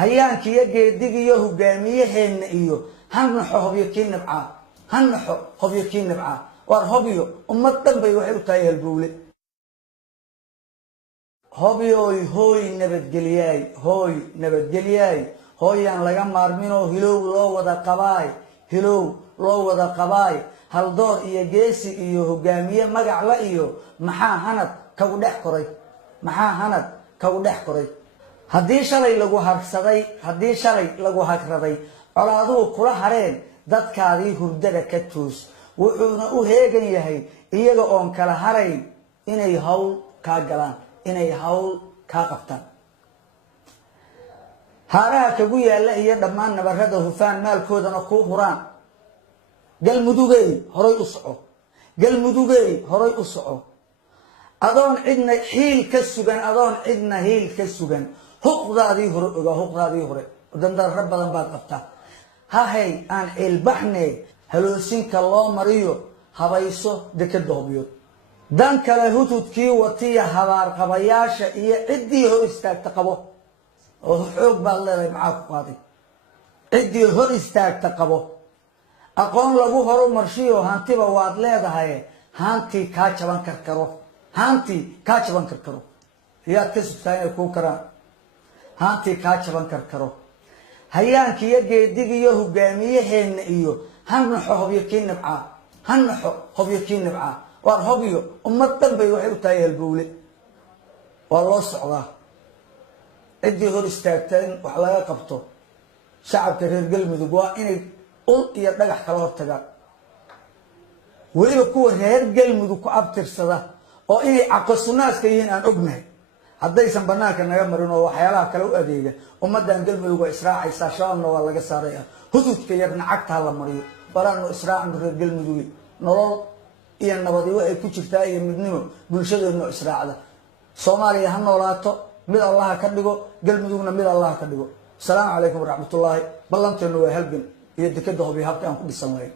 hayaankiyo geedigiyo hogaamiyaheenna iyo hannaxo hobyo kii nabcaa hannaxo hobyo kii nabcaa waar hobyo ummad dhan bay waxay u tahay halbowle hobyoy hooy nabadgelyaay hooyaan laga maarminoo hilow loo wada qabaay haldoor iyo geesi iyo hogaamiye magac la iyo maxaa hanad kagu dhex koray haddii shalay lagu hagraday colaaduhu kula hareen dadkaadii hurdada ka toos wuxuuna u heegan yahay iyaga oon kala harayn inay hawl kaa galaan inay hawl kaa qabtaan haaraha kagu yaalla iyo dhammaan nabarrada hufaan maalkoodana kuu huraan galmudugey horay u soco adoon cidna hiil ka sugan huqdaadii hore dandarro badan baad qabtaa hahay aan ciilbaxne haloosinka loo mariyo habayso dekeda hobyood dan kale hutudkii watiya habaarqabayaasha iyo ciddii hor istaagta qabo oo xoog baad leedahay maxaa ku qaaday ciddii hor istaagta qabo aqoon lagu horumarshiyo hantiba waad leedahay haantii kaa jaban karkaro yaad ka sugtaa inay kuu karaan haantii kaa jaban karkaro hayaankiyo geedigiyo hogaamiyaheenna iyo hannaxo hobyo kii nabcaa waar hobyo ummad dhan bay waxay u tahay halbowle waa loo socdaa ciddii hor istaagta in wax laga qabto shacabka reer galmudug waa inay ul iyo dhagax kala hortagaan weliba kuwa reer galmudug ku abtirsada oo inay caqosunaaska yihiin aan ognahay haddaysan banaanka naga marin oo waxyaalaha kale u adeega ummadan galmudug waa israacaysaa shabaabna waa laga saaraya hududka yarna cagtaa la mariyo walaanu israacno reer galmudug nolol iyo nabadi waxay ku jirtaa iyo midnimo bulshadeenu israacda soomaaliya ha noolaato mid allaha ka dhigo galmudugna mid allaha ka dhigo asalaamu calaykum waraxmatullaahi ballanteenu waa halgan iyo dekeda hobyo habka aan ku dhisan lahayn